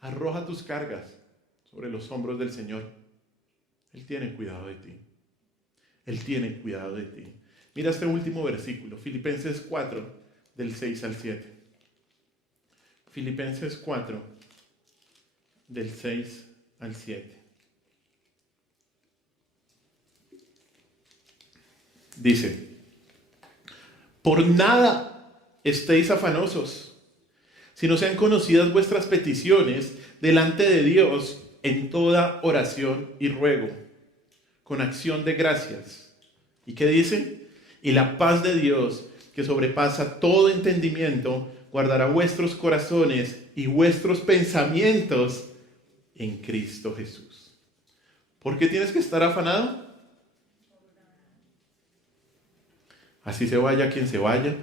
arroja tus cargas sobre los hombros del Señor. Él tiene cuidado de ti. Él tiene cuidado de ti. Mira este último versículo, Filipenses 4, del 6 al 7. Filipenses 4, del 6 al 7. Dice, por nada estéis afanosos, sino sean conocidas vuestras peticiones delante de Dios en toda oración y ruego, con acción de gracias. ¿Y qué dice? Y la paz de Dios, que sobrepasa todo entendimiento, guardará vuestros corazones y vuestros pensamientos en Cristo Jesús. ¿Por qué tienes que estar afanado? Así se vaya quien se vaya.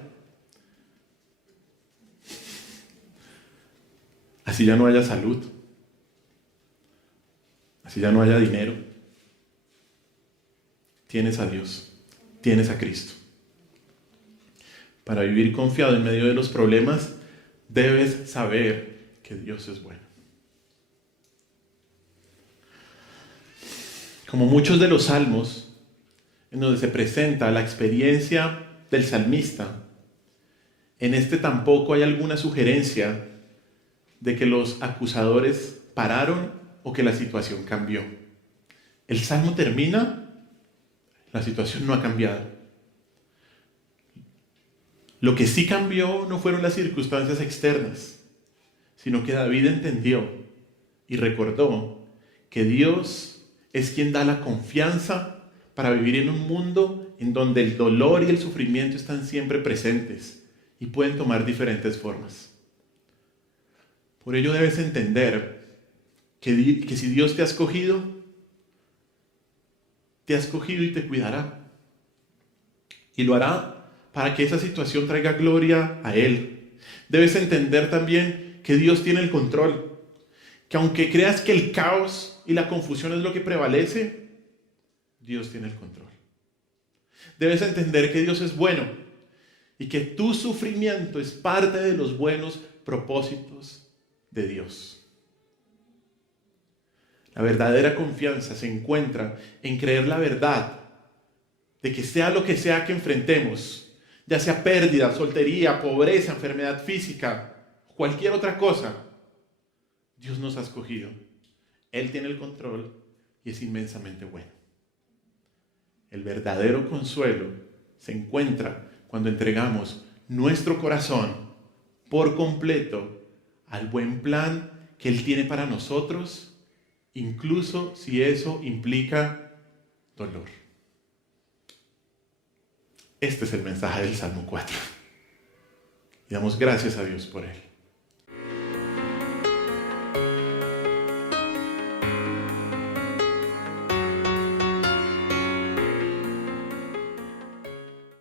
Así ya no haya salud. Así ya no haya dinero. Tienes a Dios. Tienes a Cristo. Para vivir confiado en medio de los problemas, debes saber que Dios es bueno. Como muchos de los salmos, en donde se presenta la experiencia del salmista, en este tampoco hay alguna sugerencia de que los acusadores pararon o que la situación cambió. El salmo termina, la situación no ha cambiado. Lo que sí cambió no fueron las circunstancias externas, sino que David entendió y recordó que Dios es quien da la confianza para vivir en un mundo en donde el dolor y el sufrimiento están siempre presentes y pueden tomar diferentes formas. Por ello debes entender que si Dios te ha escogido y te cuidará. Y lo hará para que esa situación traiga gloria a Él. Debes entender también que Dios tiene el control. Que aunque creas que el caos y la confusión es lo que prevalece, Dios tiene el control. Debes entender que Dios es bueno y que tu sufrimiento es parte de los buenos propósitos de Dios. La verdadera confianza se encuentra en creer la verdad de que sea lo que sea que enfrentemos, ya sea pérdida, soltería, pobreza, enfermedad física, cualquier otra cosa, Dios nos ha escogido. Él tiene el control y es inmensamente bueno. El verdadero consuelo se encuentra cuando entregamos nuestro corazón por completo al buen plan que Él tiene para nosotros, incluso si eso implica dolor. Este es el mensaje del Salmo 4. Y damos gracias a Dios por él.